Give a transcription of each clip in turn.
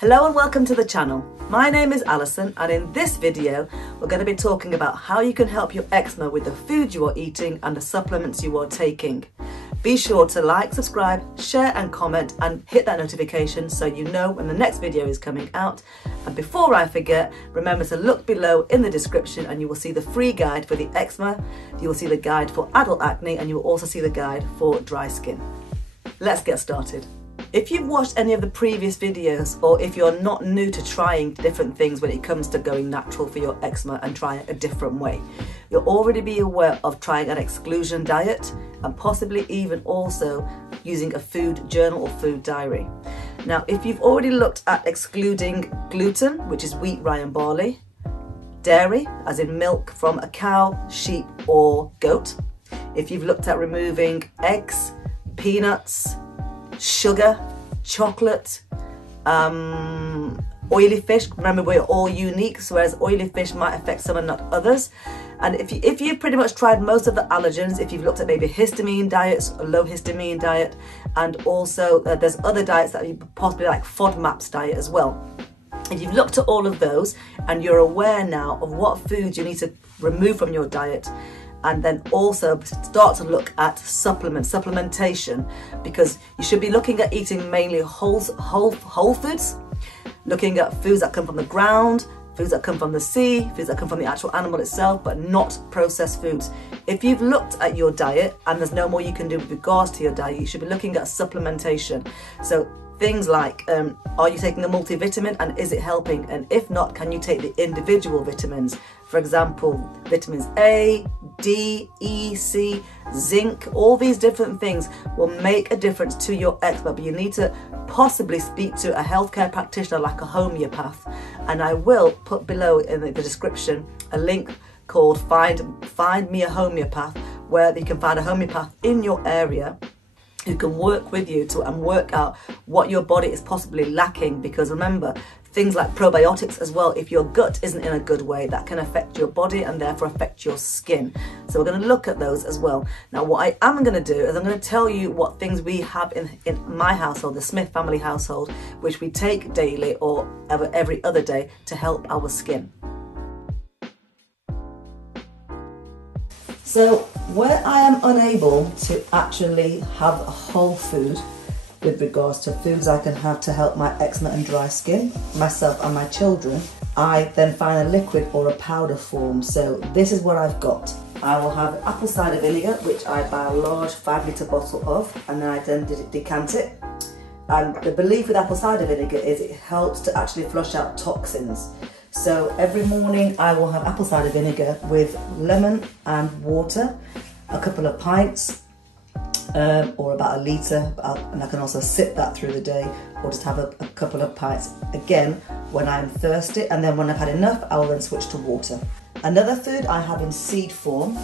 Hello and welcome to the channel. My name is Alison, and in this video we're going to be talking about how you can help your eczema with the food you are eating and the supplements you are taking. Be sure to like, subscribe, share and comment and hit that notification so you know when the next video is coming out. And before I forget, remember to look below in the description and you will see the free guide for the eczema, you will see the guide for adult acne, and you will also see the guide for dry skin. Let's get started. If you've watched any of the previous videos, or if you're not new to trying different things when it comes to going natural for your eczema and trying it a different way, you'll already be aware of trying an exclusion diet and possibly even also using a food journal or food diary. Now, if you've already looked at excluding gluten, which is wheat, rye and barley, dairy, as in milk from a cow, sheep or goat, if you've looked at removing eggs, peanuts, sugar, chocolate, oily fish. Remember, we're all unique, so whereas oily fish might affect some and not others. And if you've pretty much tried most of the allergens, if you've looked at maybe histamine diets, a low histamine diet, and also there's other diets that you possibly like FODMAP's diet as well. If you've looked at all of those and you're aware now of what foods you need to remove from your diet, and then also start to look at supplementation, because you should be looking at eating mainly whole foods, looking at foods that come from the ground, foods that come from the sea, foods that come from the actual animal itself, but not processed foods. If you've looked at your diet and there's no more you can do with regards to your diet, you should be looking at supplementation. So things like, are you taking a multivitamin and is it helping? And if not, can you take the individual vitamins? For example, vitamins A, D, E, C, zinc, all these different things will make a difference to your eczema, but you need to possibly speak to a healthcare practitioner like a homeopath. And I will put below in the description a link called Find Me a Homeopath, where you can find a homeopath in your area who can work with you and work out what your body is possibly lacking. Because remember, things like probiotics as well, if your gut isn't in a good way, that can affect your body and therefore affect your skin. So we're going to look at those as well. Now, what I am going to do is I'm going to tell you what things we have in my household, the Smith family household, which we take daily or every other day to help our skin. So where I am unable to actually have a whole food with regards to foods I can have to help my eczema and dry skin, myself and my children, I then find a liquid or a powder form. So this is what I've got. I will have apple cider vinegar, which I buy a large 5-litre bottle of, and then I decant it. And the belief with apple cider vinegar is it helps to actually flush out toxins. So every morning I will have apple cider vinegar with lemon and water, a couple of pints, or about a litre, and I can also sip that through the day, or just have a couple of pints again when I'm thirsty, and then when I've had enough I will then switch to water. Another food I have in seed form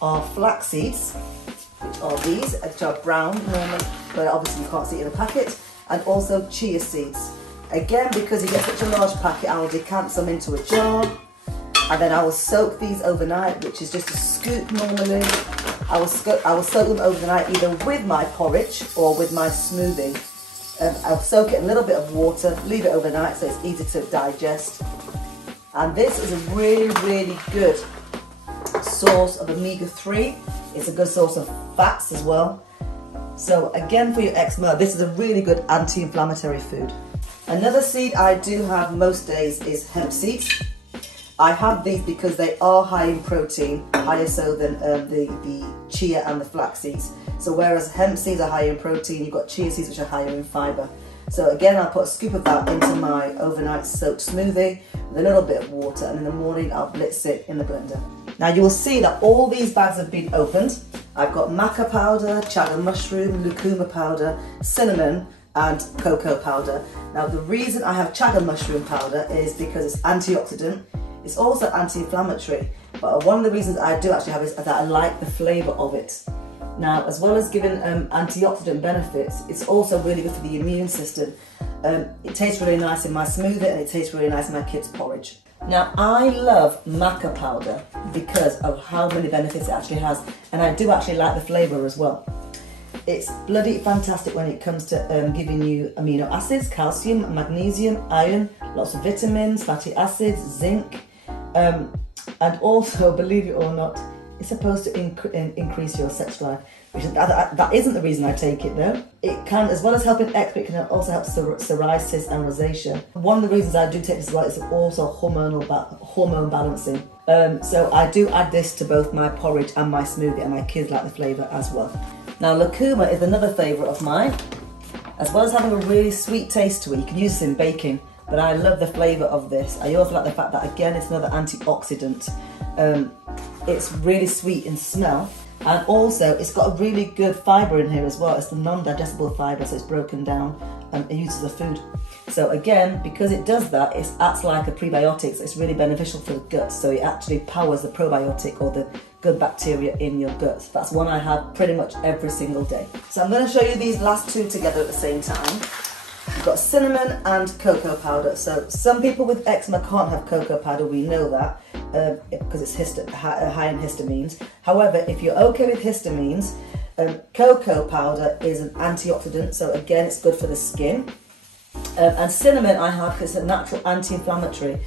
are flax seeds, which are these, which are brown normally, but obviously you can't see it in a packet, and also chia seeds. Again, because you get such a large packet, I will decant some into a jar, and then I will soak these overnight, which is just a scoop normally. I will soak them overnight either with my porridge or with my smoothie. I'll soak it in a little bit of water, leave it overnight so it's easy to digest. And this is a really, really good source of omega-3. It's a good source of fats as well. So again, for your eczema, this is a really good anti-inflammatory food. Another seed I do have most days is hemp seeds. I have these because they are high in protein, higher so than the chia and the flax seeds. So whereas hemp seeds are higher in protein, you've got chia seeds which are higher in fibre. So again, I'll put a scoop of that into my overnight soaked smoothie with a little bit of water, and in the morning I'll blitz it in the blender. Now you will see that all these bags have been opened. I've got maca powder, chaga mushroom, lucuma powder, cinnamon, and cocoa powder. Now the reason I have chaga mushroom powder is because it's antioxidant. It's also anti-inflammatory, but one of the reasons I do actually have is that I like the flavour of it. Now, as well as giving antioxidant benefits, it's also really good for the immune system. It tastes really nice in my smoothie and it tastes really nice in my kids' porridge. Now, I love maca powder because of how many benefits it actually has, and I do actually like the flavour as well. It's bloody fantastic when it comes to giving you amino acids, calcium, magnesium, iron, lots of vitamins, fatty acids, zinc, and also, believe it or not, it's supposed to increase your sex drive. That isn't the reason I take it though. It can, as well as helping eczema, it can also help psoriasis and rosacea. One of the reasons I do take this as well is also hormone balancing. So I do add this to both my porridge and my smoothie, and my kids like the flavour as well. Now lucuma is another favourite of mine. As well as having a really sweet taste to it, you can use this in baking, but I love the flavour of this. I also like the fact that, again, it's another antioxidant. It's really sweet in smell, and also it's got a really good fibre in here as well. It's the non-digestible fibre, so it's broken down and used as a food. So again, because it does that, it acts like a prebiotic, so it's really beneficial for the gut. So it actually powers the probiotic, or the good bacteria in your gut. That's one I have pretty much every single day. So I'm going to show you these last two together at the same time. We've got cinnamon and cocoa powder. So some people with eczema can't have cocoa powder, we know that, because it's high in histamines. However, if you're okay with histamines, cocoa powder is an antioxidant, so again it's good for the skin. And cinnamon I have because it's a natural anti-inflammatory.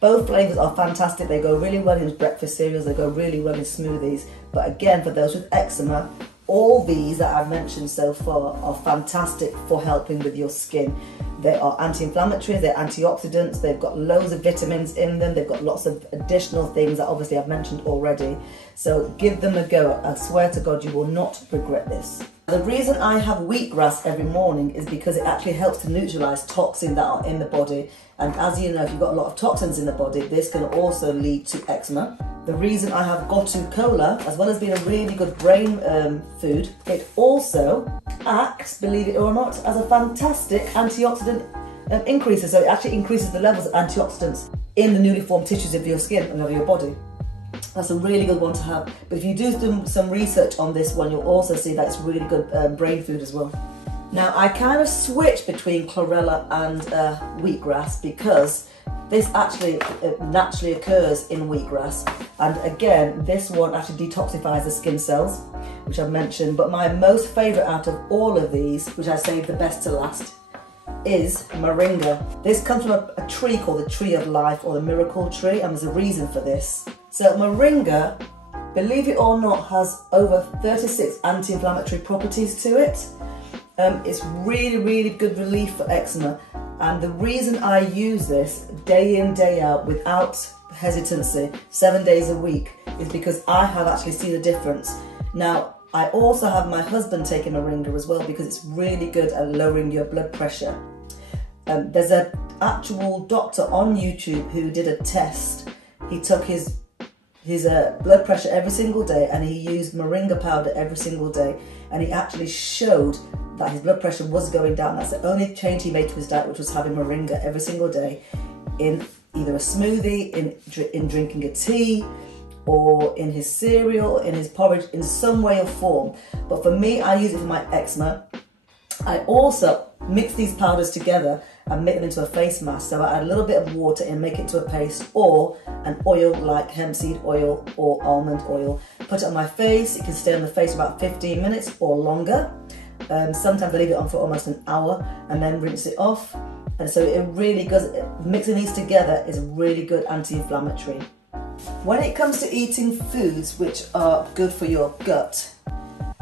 Both flavours are fantastic. They go really well in breakfast cereals, they go really well in smoothies. But again, for those with eczema, all these that I've mentioned so far are fantastic for helping with your skin. They are anti-inflammatory, they're antioxidants, they've got loads of vitamins in them, they've got lots of additional things that obviously I've mentioned already. So give them a go. I swear to God, you will not regret this. The reason I have wheatgrass every morning is because it actually helps to neutralise toxins that are in the body. And as you know, if you've got a lot of toxins in the body, this can also lead to eczema. The reason I have gotu kola, as well as being a really good brain food, it also acts, believe it or not, as a fantastic antioxidant increaser. So it actually increases the levels of antioxidants in the newly formed tissues of your skin and of your body. That's a really good one to have. But if you do some research on this one, you'll also see that it's really good brain food as well. Now I kind of switch between chlorella and wheatgrass because this actually naturally occurs in wheatgrass, and again this one actually detoxifies the skin cells, which I've mentioned. But my most favourite out of all of these, which I saved the best to last, is moringa. This comes from a tree called the tree of life, or the miracle tree, and there's a reason for this. So moringa, believe it or not, has over 36 anti-inflammatory properties to it. It's really good relief for eczema, and the reason I use this day in, day out, without hesitancy, 7 days a week, is because I have actually seen a difference. Now, I also have my husband taking moringa as well, because it's really good at lowering your blood pressure. There's an actual doctor on YouTube who did a test. He took his blood pressure every single day, and he used moringa powder every single day, and he actually showed that his blood pressure was going down. That's the only change he made to his diet, which was having moringa every single day in either a smoothie, in drinking a tea, or in his cereal, in his porridge, in some way or form. But for me, I use it for my eczema. I also mix these powders together and make them into a face mask. So I add a little bit of water and make it into a paste, or an oil like hemp seed oil or almond oil. Put it on my face. It can stay on the face for about 15 minutes or longer. Sometimes I leave it on for almost an hour and then rinse it off. And so it really goes, mixing these together is really good anti-inflammatory. When it comes to eating foods which are good for your gut,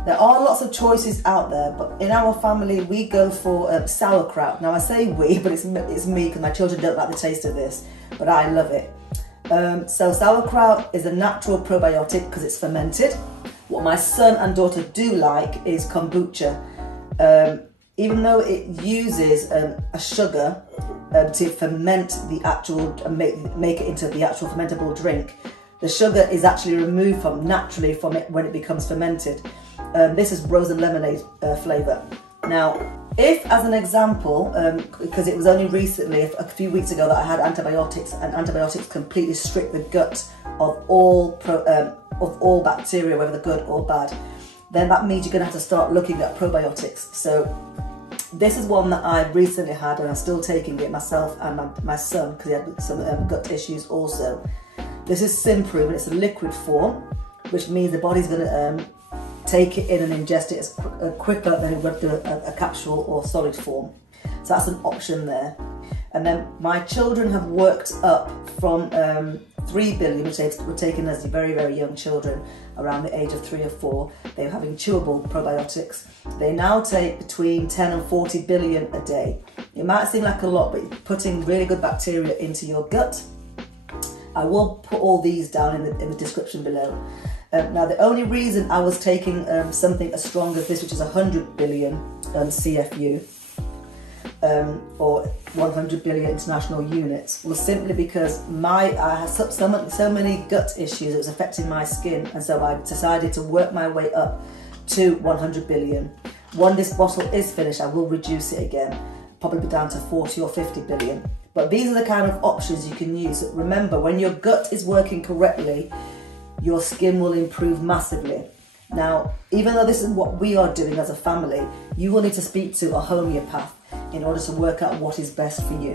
there are lots of choices out there, but in our family we go for sauerkraut. Now I say we, but it's me, because my children don't like the taste of this, but I love it. So sauerkraut is a natural probiotic because it's fermented. What my son and daughter do like is kombucha. Even though it uses a sugar to ferment the actual, make it into the actual fermentable drink, the sugar is actually removed naturally from it when it becomes fermented. This is rose and lemonade flavour. Now, if, as an example, because it was only recently, a few weeks ago, that I had antibiotics, and antibiotics completely strip the gut of all bacteria, whether they're good or bad, then that means you're going to have to start looking at probiotics. So this is one that I recently had, and I'm still taking it myself and my son, because he had some gut issues also. This is Simprove, and it's a liquid form, which means the body's going to take it in and ingest it as quicker than it would do a capsule or solid form. So that's an option there. And then my children have worked up from 3 billion, which they were taken as very, very young children, around the age of 3 or 4. They were having chewable probiotics. They now take between 10 and 40 billion a day. It might seem like a lot, but putting really good bacteria into your gut. I will put all these down in the description below. Now, the only reason I was taking something as strong as this, which is 100 billion CFU, or 100 billion international units, was simply because I had so many gut issues. It was affecting my skin, and so I decided to work my way up to 100 billion. When this bottle is finished, I will reduce it again, probably down to 40 or 50 billion. But these are the kind of options you can use. Remember, when your gut is working correctly, your skin will improve massively. Now, even though this is what we are doing as a family, you will need to speak to a homeopath in order to work out what is best for you.